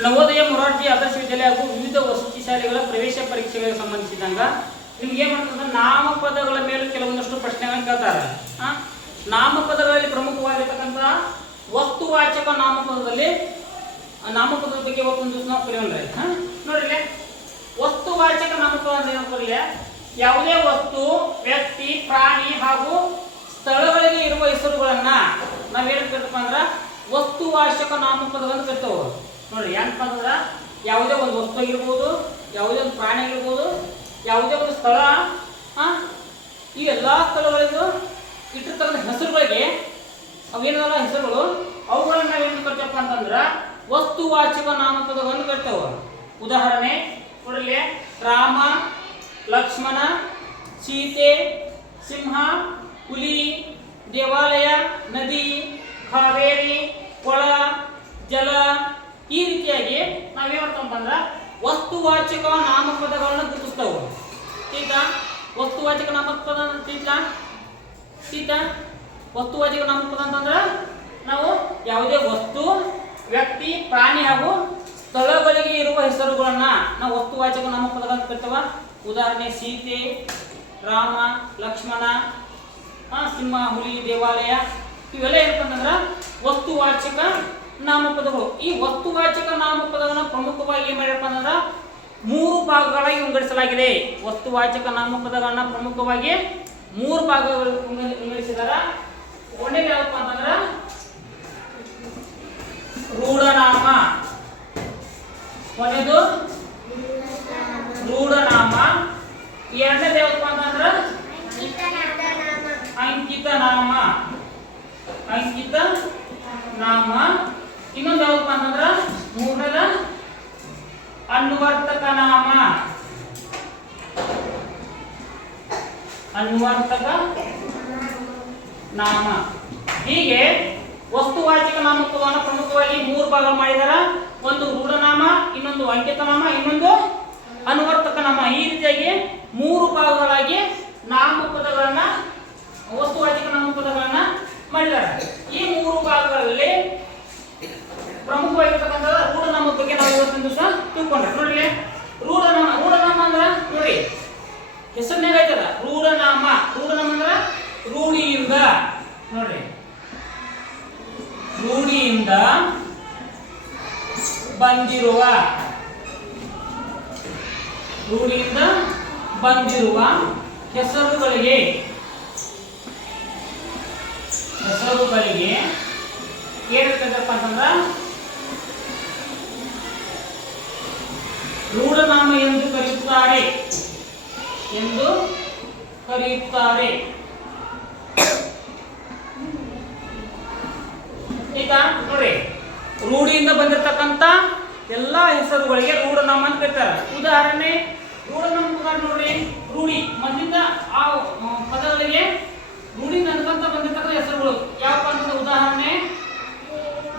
ನವೋದಯ ಮೊರಾರ್ಜಿ ಆದರ್ಶ ವಿದ್ಯಾಲಯ ಹಾಗೂ ವಿವಿಧ ವಸತಿ ಶಾಲೆಗಳ ಪ್ರವೇಶ ಪರೀಕ್ಷೆಗಳಿಗೆ ಸಂಬಂಧಿಸಿದಂಗ ನಿಮ್ಗೆ ಏನ್ ಮಾಡ್ತಂದ್ರೆ ನಾಮಪದಗಳ ಮೇಲೆ ಕೆಲವೊಂದಷ್ಟು ಪ್ರಶ್ನೆಗಳನ್ನು ಕೇಳ್ತಾರೆ. ನಾಮಪದಗಳಲ್ಲಿ ಪ್ರಮುಖವಾಗಿರ್ತಕ್ಕಂಥ ವಸ್ತುವಾಚಕ ನಾಮಪದದಲ್ಲಿ ನಾಮಪದದ ಬಗ್ಗೆ ಒಂದು ನಾವು ಕಲಿಯೋಣ್ರಿ. ನೋಡ್ರಿ, ವಸ್ತುವಾಚಕ ನಾಮಪದ ಅಂದ್ರೆ ಏನಂದ್ರೆ ಯಾವುದೇ ವಸ್ತು, ವ್ಯಕ್ತಿ, ಪ್ರಾಣಿ ಹಾಗೂ ಸ್ಥಳಗಳಿಗೆ ಇರುವ ಹೆಸರುಗಳನ್ನ ನಾವೇನ್ ಕರಿತಪ್ಪ ಅಂದ್ರ ವಸ್ತುವಾಚಕ ನಾಮಪದಗಳನ್ನು ಕರಿತೇವೆ. ನೋಡ್ರಿ, ಏನಪ್ಪ ಅಂದ್ರ ಯಾವುದೇ ಒಂದು ವಸ್ತು ಆಗಿರ್ಬೋದು, ಯಾವುದೇ ಒಂದು ಪ್ರಾಣಿ ಆಗಿರ್ಬೋದು, ಯಾವುದೇ ಒಂದು ಸ್ಥಳ, ಈ ಎಲ್ಲಾ ಸ್ಥಳಗಳಿಗೂ ಇಟ್ಟಿರ್ತಕ್ಕಂಥ ಹೆಸರುಗಳಿಗೆ ಅವೇನಲ್ಲ ಹೆಸರುಗಳು, ಅವುಗಳನ್ನ ನಾವೇನು ಕರಿತೇವಪ್ಪ ಅಂತಂದ್ರ ವಸ್ತುವಾಚಕ ನಾಮಪದಗಳನ್ನು ಕರಿತೇವೆ. ಉದಾಹರಣೆ ನೋಡ್ರಿ, ರಾಮ, ಲಕ್ಷ್ಮಣ, ಸೀತೆ, ಸಿಂಹ, ಹುಲಿ, ದೇವಾಲಯ, ನದಿ, ಕಾವೇರಿ, ಕೊಳ, ಜಲ, ಈ ರೀತಿಯಾಗಿ ನಾವೇನ್ ಮಾಡ್ತಂದ್ರ ವಸ್ತುವಾಚಕ ನಾಮಪದಗಳನ್ನ ಗುರುತಿಸ್ತೇವೆ. ಈಗ ವಸ್ತುವಾಚಕ ನಾಮಪದ ವಸ್ತುವಾಚಕ ನಾಮಪದ ಅಂತಂದ್ರ ನಾವು ಯಾವುದೇ ವಸ್ತು, ವ್ಯಕ್ತಿ, ಪ್ರಾಣಿ ಹಾಗೂ ಸ್ಥಳಗಳಿಗೆ ಇರುವ ಹೆಸರುಗಳನ್ನ ನಾವು ವಸ್ತುವಾಚಕ ನಾಮಪದಗಳನ್ನು ಕರಿತೇವೆ. ಉದಾಹರಣೆ ಸೀತೆ, ರಾಮ, ಲಕ್ಷ್ಮಣ, ಸಿಂಹ, ಹುಲಿ, ದೇವಾಲಯ, ಇವೆಲ್ಲ ಏನಪ್ಪ ಅಂತಂದ್ರ ವಸ್ತುವಾಚಕ ನಾಮಪದಗಳು. ಈ ವಸ್ತುವಾಚಕ ನಾಮಪದಗಳನ್ನ ಪ್ರಮುಖವಾಗಿ ಏನ್ ಮಾಡ್ಯಾರಪ್ಪ ಅಂತಂದ್ರ 3 ಭಾಗಗಳಾಗಿ ವಿಂಗಡಿಸಲಾಗಿದೆ. ವಸ್ತುವಾಚಕ ನಾಮಪದಗಳನ್ನ ಪ್ರಮುಖವಾಗಿ 3 ಭಾಗಗಳಲ್ಲಿ ವಿಂಗಡಿಸಿದಾರ. ಒಂದನೇ ಯಾವಪ್ಪ ಅಂತಂದ್ರ ರೂಢನಾಮ. ಕೊನೆಯದು ರೂಢನಾಮ. ಎರಡನೇದು ಯಾವಪ್ಪ ಅಂತಂದ್ರ ಅಂಕಿತ ನಾಮ. ಅಂಕಿತ ನಾಮ. ಇನ್ನೊಂದು ಯಾವಪ್ಪ ಅಂತಂದ್ರ ಮೂರನೇದ ಅನ್ವರ್ತಕ ನಾಮ. ಅನ್ವರ್ತಕ ನಾಮ. ಹೀಗೆ ವಸ್ತುವಾಚಕ ನಾಮಪದವನ್ನು ಪ್ರಮುಖವಾಗಿ 3 ಭಾಗ ಮಾಡಿದಾರ. ಒಂದು ರೂಢನಾಮ, ಇನ್ನೊಂದು ಅಂಕಿತ ನಾಮ, ಇನ್ನೊಂದು ಅನ್ವರ್ತಕ ನಾಮ. ಈ ರೀತಿಯಾಗಿ 3 ಭಾಗಗಳಾಗಿ ನಾಮಪದಗಳನ್ನ ವಸ್ತುವಾಚಕ ನಾಮಪದಗಳನ್ನ ಮಾಡಿದ್ದಾರೆ. ಈ 3 ಭಾಗಗಳಲ್ಲಿ ಪ್ರಮುಖವಾಗಿರ್ತಕ್ಕಂಥ ರೂಢನಾಮದ ಬಗ್ಗೆ ನಾವು ಇವತ್ತಿನ ದಿವಸ ತಿಳ್ಕೊಂಡ್ರೆ. ನೋಡ್ರಿ, ರೂಢನಾಮ ಅಂದ್ರ ನೋಡಿ ಹೆಸರಿನಾಗ ಐತದ ರೂಢನಾಮ. ರೂಢನಾಮ ಅಂದ್ರ ರೂಢಿಯಿಂದ, ನೋಡ್ರಿ, ರೂಢಿಯಿಂದ ಬಂದಿರುವ ಹೆಸರುಗಳಿಗೆ ಏನಿರ್ತದಪ್ಪ ಅಂತಂದ್ರ ರೂಢನಾಮ ಎಂದು ಕರೆಯುತ್ತಾರೆ. ಈಗ ನೋಡ್ರಿ, ರೂಢಿಯಿಂದ ಬಂದಿರತಕ್ಕಂತ ಎಲ್ಲಾ ಹೆಸರುಗಳಿಗೆ ರೂಢನಾಮ ಅಂತ ಕರೀತಾರೆ. ಉದಾಹರಣೆ ರೂಢನಾಮ ನೋಡ್ರಿ, ರೂಢಿ ಮೊದಲಿಂದ ಆ ಪದಗಳಿಗೆ ರೂಢಿಯಿಂದ ಅನ್ಕೊಂತ ಬಂದಿರತಕ್ಕಂಥ ಹೆಸರುಗಳು ಯಾವಪ್ಪ ಅಂತ. ಉದಾಹರಣೆ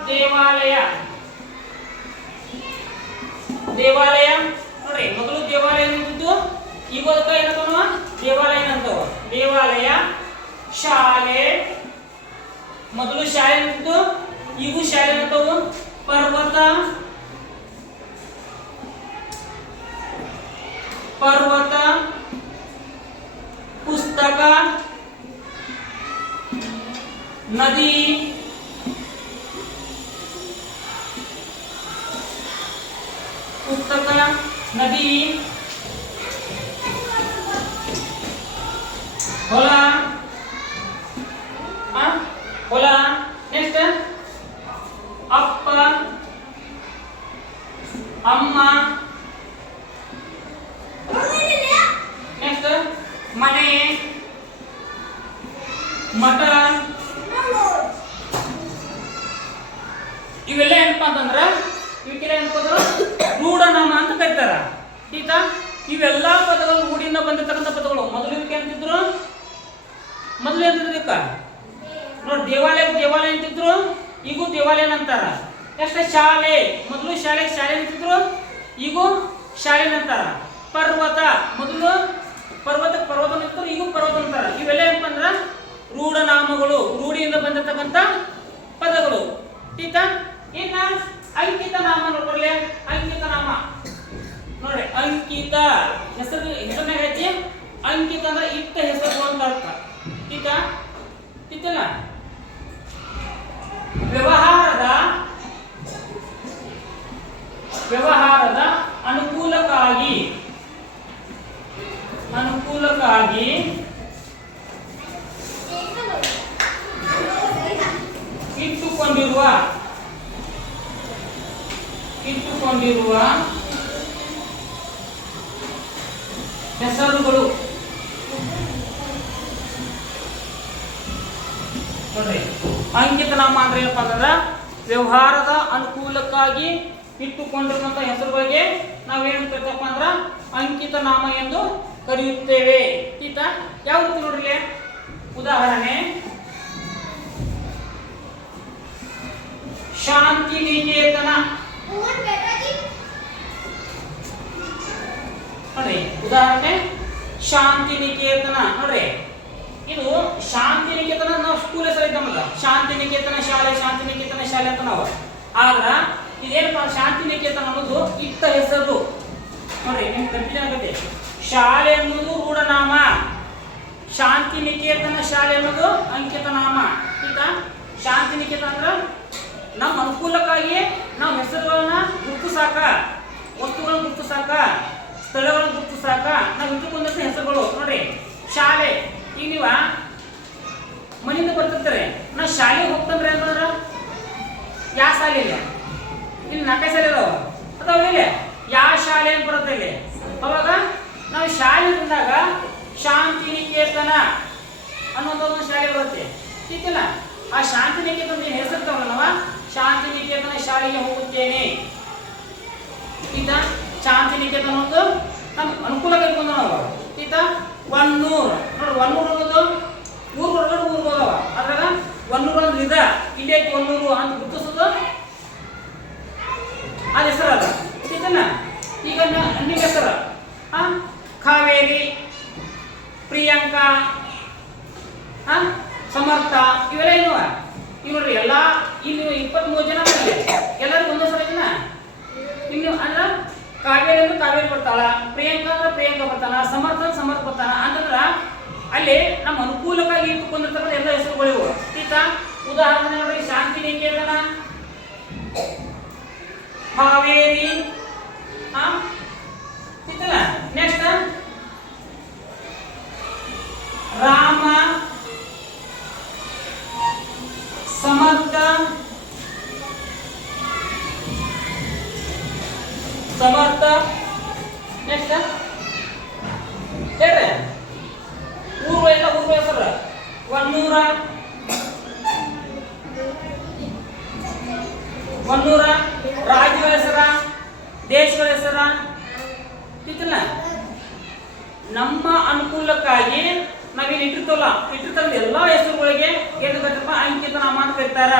ದೇವಾಲಯ. ನೋಡ್ರಿ, ಮೊದಲು ದೇವಾಲಯ ನಿಂತಿದ್ದು, ಈಗ ಏನಂತವ ದೇವಾಲಯ ಅಂತವ. ದೇವಾಲಯ. ಶಾಲೆ, ಮೊದಲು ಶಾಲೆ ನಿಂತಿದ್ದು, ಈಗ ಶಾಲೆ ಅಂತವು. ಪರ್ವತ, ಪುಸ್ತಕ, ನದಿ, ಹೊಲ, ನೆಕ್ಸ್ಟ್ ಅಪ್ಪ, ಅಮ್ಮ, ನೆಕ್ಸ್ಟ್ ಮನೆ, ಮಠ. ಇವೆಲ್ಲ ಏನಪ್ಪಾ ಅಂತಂದ್ರ ಇವಕ್ಕೆಲ್ಲ ಏನಪ್ಪಾ ರೂಢನಾಮ ಅಂತ ಕರೀತಾರ. ಈಗ ಇವೆಲ್ಲಾ ಪದಗಳು ರೂಢಿಯಿಂದ ಬಂದಿರ್ತಕ್ಕಂಥ ಪದಗಳು. ಮೊದಲು ಇದಕ್ಕೆ ಅಂತಿದ್ರು, ನೋಡಿ ದೇವಾಲಯ ಅಂತಿದ್ರು, ಈಗೂ ದೇವಾಲಯ ಅಂತಾರ. ನೆಕ್ಸ್ಟ್ ಶಾಲೆ, ಮೊದಲು ಶಾಲೆ ಅಂತಿದ್ರು, ಈಗೂ ಶಾಲೆ ಅಂತಾರ. ಪರ್ವತ, ಮೊದಲು ಪರ್ವತ ಅಂತಿದ್ರು, ಈಗೂ ಪರ್ವತ ಅಂತಾರ. ಇವೆಲ್ಲ ಏನಪ್ಪ ಅಂದ್ರ ರೂಢನಾಮಗಳು, ರೂಢಿಯಿಂದ ಬಂದಿರತಕ್ಕಂಥ ಪದಗಳು. ಈಗ ಅಂಕಿತ ನಾಮ ನೋಡ್ರಿ, ಅಂಕಿತ ನಾಮ ನೋಡ್ರಿ. ಅಂಕಿತ ಹೆಸರಿನಾಗ ಐತಿ. ಅಂಕಿತ ಅಂದ್ರೆ ಇಟ್ಟ ಹೆಸರು ಅಂತ ಅರ್ಥ. ಈಗ ಇತ್ತಲ್ಲ ವ್ಯವಹಾರದ ಅನುಕೂಲಕ್ಕಾಗಿ ಇಟ್ಟುಕೊಂಡಿರುವ ಹೆಸರುಗಳು ನೋಡ್ರಿ. ಅಂಕಿತ ನಾಮ ಅಂದ್ರೆ ಏನಪ್ಪಾ ಅಂತಂದ್ರ ವ್ಯವಹಾರದ ಅನುಕೂಲಕ್ಕಾಗಿ ಇಟ್ಟುಕೊಂಡಿರುವಂತ ಹೆಸರುಗಳಿಗೆ ನಾವೇನು ಕರಿತಪ್ಪ ಅಂದ್ರ ಅಂಕಿತ ನಾಮ ಎಂದು ಕರೆಯುತ್ತೇವೆ. ಈತ ಯಾವ ರೀತಿ ನೋಡ್ರಿ, ಉದಾಹರಣೆ ಶಾಂತಿನಿಕೇತನ ನೋಡ್ರಿ. ಉದಾಹರಣೆ ಶಾಂತಿನಿಕೇತನ ನೋಡ್ರಿ. ಇದು ಶಾಂತಿನಿಕೇತನ ನಾವು ಸ್ಕೂಲ್ ಹೆಸರು ಇದ್ದಲ್ಲ, ಶಾಂತಿನಿಕೇತನ ಶಾಲೆ, ಶಾಂತಿನಿಕೇತನ ಶಾಲೆ ಅಂತ ನಾವು. ಆದ್ರ ಇದೇನಪ್ಪ ಶಾಂತಿನಿಕೇತನ ಅನ್ನೋದು ಇಟ್ಟ ಹೆಸರು ನೋಡ್ರಿ. ನಿಮ್ಗೆ ಕನ್ಫ್ಯೂಷನ್ ಆಗುತ್ತೆ. ಶಾಲೆ ಅನ್ನೋದು ರೂಢನಾಮ, ಶಾಂತಿನಿಕೇತನ ಶಾಲೆ ಅನ್ನೋದು ಅಂಕಿತ ನಾಮ. ಈಗ ಶಾಂತಿನಿಕೇತನ ಅಂದ್ರೆ ನಮ್ಮ ಅನುಕೂಲಕ್ಕಾಗಿ ನಾವು ಹೆಸರುಗಳನ್ನ ಗುರುತಿಸಾಕ, ವಸ್ತುಗಳನ್ನ ಗುರುತಿಸಾಕ, ಸ್ಥಳಗಳನ್ನ ಗುರುತಿಸಾಕ ನಾವು ಇಟ್ಟುಕೊಂಡಂತ ಹೆಸರುಗಳು ನೋಡ್ರಿ. ಶಾಲೆ, ಈಗ ನೀವ ಮನೆಯಿಂದ ಬರ್ತಿರ್ತಾರೆ, ನಾ ಶಾಲೆಗೆ ಹೋಗ್ತಂದ್ರೆ ಅಂತಂದ್ರ ಯಾವ ಶಾಲೆ ಇಲ್ಲ, ಇಲ್ಲಿ 4 ಶಾಲೆ ಇದಾವ ಅಥವಾ ಇಲ್ಲಿ ಯಾವ ಶಾಲೆ ಅಂತ ಬರುತ್ತೆ ಇಲ್ಲಿ. ಅವಾಗ ನಾವು ಶಾಲೆ ಬಂದಾಗ ಶಾಂತಿನಿಕೇತನ ಅನ್ನೋದು ಒಂದು ಶಾಲೆ ಬರುತ್ತೆ. ಸಿಕ್ಕಿಲ್ಲ, ಆ ಶಾಂತಿನಿಕೇತನ ಏನು ಹೆಸರು ತಗೊಂಡ ನಾವು ಶಾಂತಿನಿಕೇತನ ಶಾಲೆಗೆ ಹೋಗುತ್ತೇನೆ. ಈಗ ಶಾಂತಿನಿಕೇತನ ಅನ್ನೋದು ನಮ್ಮ ಅನುಕೂಲ ಕೈಗೊಂಡು ನಾವು. ಈಗ ಒನ್ನೂರು ನೋಡಿ, ಒನ್ನೂರು ಅನ್ನೋದು ಊರು ಹೊರಗಡೆ ಊರು ಹೋದವ, ಅದ್ರಾಗ ಒನ್ನೂರು ಅಂದ್ರೆ ಇದ ಇಲ್ಲಿ ಐತಿ ಒನ್ನೂರು ಅಂತ ಗುರುತಿಸೋದು ಅದ ಹೆಸರು ಅದ. ಇದನ್ನ ಈಗ ನಿಮ್ಮ ಹೆಸರು ಕಾವೇರಿ, ಪ್ರಿಯಾಂಕಾ, ಸಮರ್ಥ, ಇವೆಲ್ಲ ಏನುವ ಇವ್ರಿ ಎಲ್ಲ ಇಲ್ಲಿ 23 ಜನ ಎಲ್ಲರಿಗೂ ಒಂದೇ ಸಲ ಇದನ್ನ ಇನ್ನು ಅಂದ್ರ ಕಾವೇರಿ ಅಂದ್ರೆ ಕಾವೇರಿ ಬರ್ತಾಳ, ಪ್ರಿಯಾಂಕಾ ಅಂದ್ರೆ ಪ್ರಿಯಾಂಕಾ ಬರ್ತಾನ, ಸಮರ್ಥ ಅಂದ್ರೆ ಸಮರ್ಥ ಬರ್ತಾನ ಅಂತಂದ್ರ ಅಲ್ಲಿ ನಮ್ಮ ಅನುಕೂಲಕ್ಕಾಗಿ ಇಟ್ಟುಕೊಂಡಿರ್ತಕ್ಕಂಥ ಎಲ್ಲ ಹೆಸರುಗಳಿವು. ಈಗ ಉದಾಹರಣೆ ನೋಡಿ, ಶಾಂತಿನಿಕೇತನ, ಕಾವೇರಿ, ನೆಕ್ಸ್ಟ್ ರಾಮ, ಸಮರ್ಥ, ನೆಕ್ಸ್ಟ್ ಹೇಳ್ರಿ ಊರು ಎಲ್ಲ ಊರು ಹೆಸರು ಒನ್ನೂರ, ರಾಜ್ಯಗಳ ಹೆಸರ, ದೇಶಗಳ ಹೆಸರ. ಇತ್ತಲ್ಲ ನಮ್ಮ ಅನುಕೂಲಕ್ಕಾಗಿ ನಾವೇನು ಇಟ್ಟಿರ್ತಕ್ಕಂಥ ಎಲ್ಲ ಹೆಸರುಗಳಿಗೆ ಏನು ಕರೀತಪ್ಪ ಅಂಕಿತ ನಾಮ ಅಂತ ಕರೀತಾರ.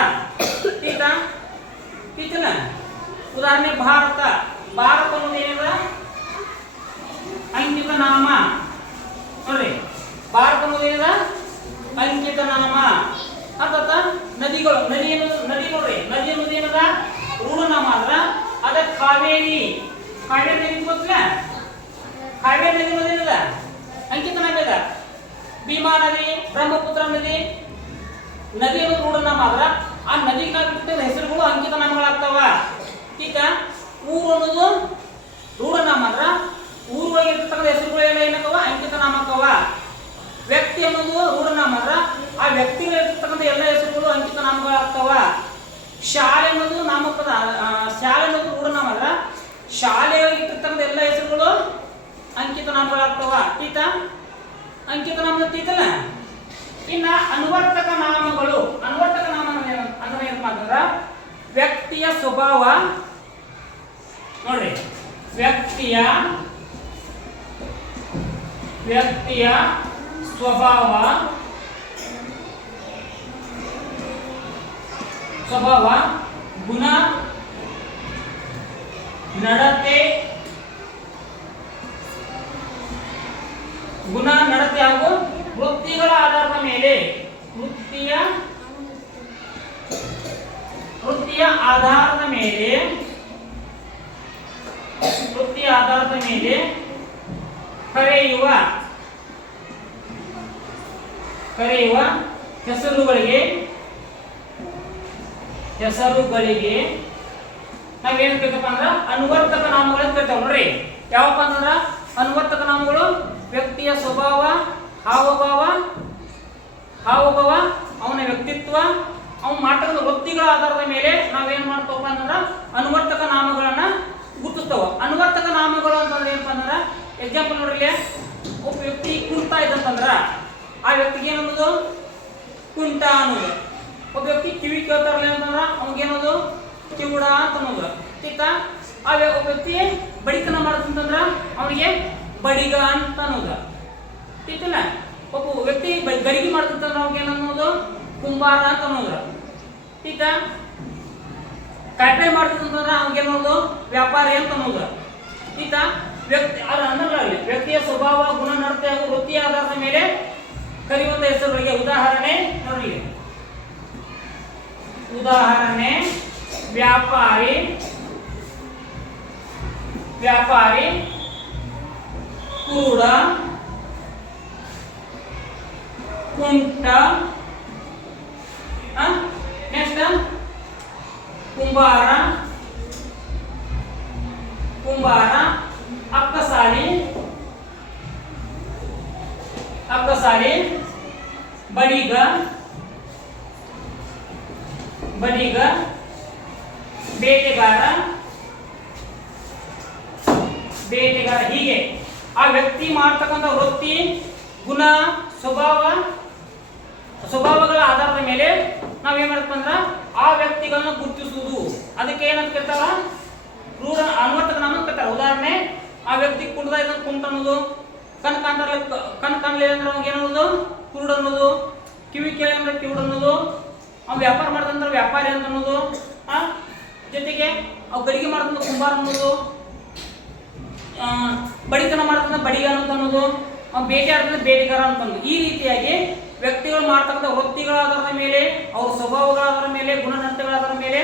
ಇತ್ತಲ್ಲ ಉದಾಹರಣೆ ಭಾರತ ಅನ್ನೋದು ಏನಿದೆ ಅಂಕಿತ ನಾಮ ನೋಡ್ರಿ. ಭಾರತ ಅನ್ನೋದು ಏನಿದೆ ಅಂಕಿತ ನಾಮ. ಅರ್ಥಾತ ನದಿಗಳು, ನದಿ ನೋಡ್ರಿ, ನದಿ ಅನ್ನೋದು ಏನದ ರೂಢನಾಮ ಅದ್ರ. ಅದ ಕಾವೇರಿ ನದಿ ಗೊತ್ತಿಲ್ಲ, ಕಾವೇರಿ ನದಿ ಅನ್ನೋದು ಏನದ ಅಂಕಿತ ನಾಮ ಇದೆ. ಭೀಮಾ ನದಿ, ಬ್ರಹ್ಮಪುತ್ರ ನದಿ ಅನ್ನೋದು ರೂಢನಾಮ ಆದ್ರ ಆ ನದಿಗೆ ನಾವು ಇಟ್ಟಿದ್ದ ಹೆಸರುಗಳು ಅಂಕಿತ ನಾಮಗಳಾಗ್ತಾವ. ಈಗ ಊರು ಅನ್ನೋದು ರೂಢನಾಮ ಅಂದ್ರ ಊರೊಳಗೆ ಇರ್ತಕ್ಕಂಥ ಹೆಸರುಗಳೆಲ್ಲ ಏನಕ್ಕವ ಅಂಕಿತ ನಾಮ ಆಕ್ಕವ. ವ್ಯಕ್ತಿ ಅನ್ನೋದು ರೂಢನಾಮ ಅಂದ್ರ ಆ ವ್ಯಕ್ತಿಗಳಿರ್ತಕ್ಕಂಥ ಎಲ್ಲ ಹೆಸರುಗಳು ಅಂಕಿತ ನಾಮಗಳಾಗ್ತಾವ. ಶಾಲೆ ಅನ್ನೋದು ನಾಮಪದ, ಶಾಲೆ ಅನ್ನೋದು ರೂಢನಾಮ ಅಂದ್ರ ಶಾಲೆಯೊಳಗೆ ಇಟ್ಟಿರ್ತಕ್ಕಂಥ ಎಲ್ಲ ಹೆಸರುಗಳು ಅಂಕಿತ ನಾಮಗಳಾಗ್ತಾವ. ಈಗ ಅಂಕಿತ ನಾಮ ತೀತಲ್ಲ. ಇನ್ನ ಅನುವರ್ತಕ ನಾಮಗಳು, ಅನುವರ್ತಕ ನಾಮ ಅಂದ್ರೆ ಏನಪ್ಪಾ ಅಂತಂದ್ರ ವ್ಯಕ್ತಿಯ ಸ್ವಭಾವ ನೋಡ್ರಿ, ವ್ಯಕ್ತಿಯ ಸ್ವಭಾವ, ಗುಣ, ನಡತೆ ಹಾಗೂ ವೃತ್ತಿಗಳ ಆಧಾರದ ಮೇಲೆ ವೃತ್ತಿಯ ವೃತ್ತಿಯ ಆಧಾರದ ಮೇಲೆ ಕರೆಯುವ ಹೆಸರುಗಳಿಗೆ ನಾವೇನ್ ಬೇಕಪ್ಪ ಅಂದ್ರ ಅನುವರ್ತಕ ನಾಮಗಳು ಬೇಕಾವ್ ನೋಡ್ರಿ. ಯಾವಪ್ಪ ಅಂತಂದ್ರ ಅನುವರ್ತಕ ನಾಮಗಳು ವ್ಯಕ್ತಿಯ ಸ್ವಭಾವ, ಹಾವಭಾವ, ಅವನ ವ್ಯಕ್ತಿತ್ವ, ಅವನ ಮಾಡ್ತಕ್ಕಂಥ ವೃತ್ತಿಗಳ ಆಧಾರದ ಮೇಲೆ ನಾವೇನ್ ಮಾಡ್ತವಪ್ಪ ಅಂತಂದ್ರ ಅನುವರ್ತಕ ನಾಮಗಳನ್ನ ಗುರುತಿಸ್ತವ. ಅನುವರ್ತಕ ನಾಮಗಳು ಅಂತಂದ್ರೆ ಏನಪ್ಪ ಅಂತಂದ್ರ ಎಕ್ಸಾಂಪಲ್ ನೋಡ್ರಿ, ಒಬ್ಬ ವ್ಯಕ್ತಿ ಕುಂಟ ಇದ್ದಂತಂದ್ರ ಆ ವ್ಯಕ್ತಿಗೆ ಏನನ್ನೋದು ಕುಂಟ ಅನ್ನೋದು. ಒಬ್ಬ ವ್ಯಕ್ತಿ ಕಿವಿ ಕೇಳ್ತಾರಲ್ಲ ಅಂತಂದ್ರ ಅವಂಗೇನೋದು ಕಿವುಡ ಅಂತ ಅನ್ನೋದು. ಒಬ್ಬ ವ್ಯಕ್ತಿ ಬಡಿತನ ಮಾಡ್ತಂತಂದ್ರ ಅವನಿಗೆ ಬಡಿಗ ಅಂತ ಅನ್ನೋದು. ತಿಳ್ತಿಲ್ಲ. ಒಬ್ಬ ವ್ಯಕ್ತಿ ಗಡಿಗೆ ಮಾಡ್ತಂತಂದ್ರ ಅವಾಗ ಏನನ್ನೋದು ಕುಂಬಾರ ಅಂತ ಅನ್ನೋದು. ಕಾಯಿಪಲ್ಲೆ ಮಾಡ್ತಂತಂದ್ರ ಅವಾಗೇನೋದು ವ್ಯಾಪಾರಿ ಅಂತ ಅನ್ನೋದು. ವ್ಯಕ್ತಿಯ ಸ್ವಭಾವ, ಗುಣ, ನಡತೆ ಹಾಗೂ ವೃತ್ತಿಯ ಆಧಾರದ ಮೇಲೆ ಕರೆಯುವಂತ ಹೆಸರುಗಳಿಗೆ ಉದಾಹರಣೆ ನೋಡಿ. ವ್ಯಾಪಾರಿ, ಕುರುಡ, ಕುಂಟ, ನೆಕ್ಸ್ಟ್ ಕುಂಬಾರ, ಅಕ್ಕಸಾಲಿ, ಬಡಿಗ, ಬೇಟೆಗಾರ. ಹೀಗೆ ಆ ವ್ಯಕ್ತಿ ಮಾಡ್ತಕ್ಕಂಥ ವೃತ್ತಿ, ಗುಣ, ಸ್ವಭಾವಗಳ ಆಧಾರದ ಮೇಲೆ ನಾವೇನ್ ಮಾಡ್ತೀವಿ ಅಂದ್ರ ಆ ವ್ಯಕ್ತಿಗಳನ್ನ ಗುರುತಿಸುವುದು. ಅದಕ್ಕೆ ಏನಂತ ಕರೀತಾರ? ಅನುವರ್ತಕ ನಾಮ ಕರೀತಾರ. ಉದಾಹರಣೆ, ಆ ವ್ಯಕ್ತಿ ಕುಂಟದ ಇದ್ದ ಕುಂಟ ಅನ್ನೋದು, ಕಣ್ ಕಾಣಲಿಲ್ಲ ಅಂದ್ರೆ ಅವಾಗ ಏನನ್ನೋದು ಕುರುಡ ಅನ್ನೋದು, ಕಿವಿ ಕೇಳಿ ಅಂದ್ರೆ ಕಿವುಡ ಅನ್ನೋದು, ಅವ್ನು ವ್ಯಾಪಾರ ಮಾಡ್ದಂದ್ರೆ ವ್ಯಾಪಾರಿ ಅಂತ ಅನ್ನೋದು, ಜೊತೆಗೆ ಅವ್ ಗಡಿಗೆ ಮಾಡ್ದಂದ್ರೆ ಕುಂಬಾರ ಅನ್ನೋದು, ಬಡಿತನ ಮಾಡ್ತಂದ್ರೆ ಬಡಿಗ ಅಂತ ಅನ್ನೋದು, ಅವ್ನು ಬೇಟೆ ಆಡ್ತಂದ್ರೆ ಬೇಟೆಗಾರ ಅಂತ ಅನ್ನೋದು. ಈ ರೀತಿಯಾಗಿ ವ್ಯಕ್ತಿಗಳು ಮಾಡ್ತಕ್ಕಂಥ ವೃತ್ತಿಗಳ ಆಧಾರದ ಮೇಲೆ, ಅವ್ರ ಸ್ವಭಾವಗಳ ಆಧಾರದ ಮೇಲೆ, ಗುಣನಡತೆಗಳ ಆಧಾರದ ಮೇಲೆ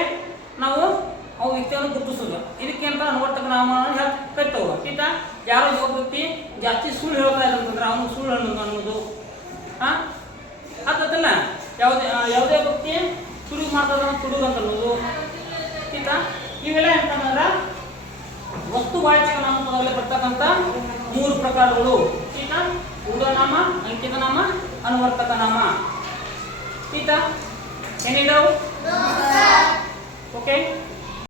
ನಾವು ಅವು ವ್ಯಕ್ತಿಯನ್ನು ಗುರುತಿಸೋದು. ಇದಕ್ಕೆ ಅಂತ ಅನುವರ್ತಕ ನಾಮಗಳನ್ನು ಕರಿತಾವ. ಯಾರೋ ಒಬ್ಬ ವ್ಯಕ್ತಿ ಜಾಸ್ತಿ ಸುಳ್ಳು ಹೇಳ್ತಾ ಇಲ್ಲ ಅಂತಂದ್ರೆ ಅವನು ಸುಳ್ಳು ಅನ್ನೋದು. ಅದಲ್ಲ ಯಾವುದೇ ವ್ಯಕ್ತಿ ತುಡುಗು ಮಾಡ್ತದ ತುಡುಗು ಅಂತ ಅನ್ನೋದು. ಇವೆಲ್ಲ ಎಂತಂದ್ರ ವಸ್ತುವಾಚಕ ನಾಮಪದಗಳಲ್ಲಿ ಬರ್ತಕ್ಕಂಥ 3 ಪ್ರಕಾರಗಳು. ರೂಢನಾಮ, ಅಂಕಿತ ನಾಮ, ಅನುವರ್ತಕ ನಾಮ. ಏನಿದಾವು? ಓಕೆ.